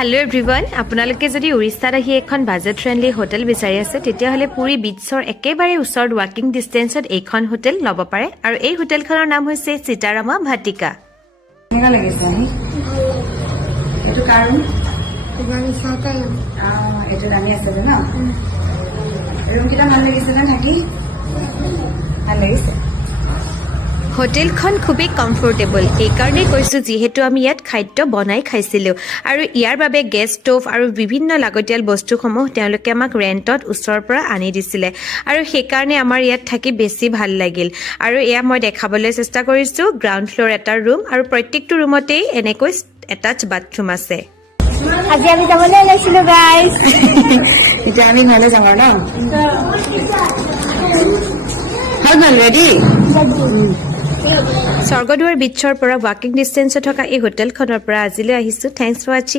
Hello everyone, আপোনালোকে যদি উৰিষ্যাত আহি এখন বাজেট ফ্ৰেন্ডলি হোটেল বিচাৰি আছে তেতিয়াহলে পুৰি বিচৰ একেবাৰে ওচৰত ৱাকিং ডিসটেন্সত এইখন হোটেল লব পাৰে আৰু এই হোটেলখনৰ নাম হৈছে চিতাৰামা ভাটিকা। কেনেকা লাগিছে এইটো কাৰণ এইটো দামী আছে যে ন ৰুম কেইটা ভাল লাগিছে নে থাকি ভাল লাগিছে হোটেলখন খুবই কমফৰ্টেবল এইকাৰণে কৈছো যিহেতু আমি ইয়াত খাদ্য বনাই খাইছিলো আৰু ইয়াৰ বাবে গেছ ষ্টোভ আৰু বিভিন্ন লাগতিয়াল বস্তুসমূহ তেওঁলোকে আমাক ৰেন্টত ওচৰৰ পৰা আনি দিছিলে আৰু সেইকাৰণে আমাৰ ইয়াত থাকি বেছি ভাল লাগিল আৰু এয়া মই দেখাবলৈ চেষ্টা কৰিছো গ্ৰাউণ্ড ফ্লোৰ এটা ৰুম আৰু প্ৰত্যেকটো ৰুমতেই এনেকৈ এটাচ বাথৰুম আছে। আজি আমি যাবলৈ ওলাইছিলো গাইজ এতিয়া আমি ঘৰলৈ যাম আৰু ন ৰেডি স্বৰ্গদুৱাৰ বিচৰ পৰা ৱাকিং ডিষ্টেন্সত থকা এই হোটেলখনৰ পৰা আজিলৈ আহিছো। থেংকছ ফৰ ৱাচিং।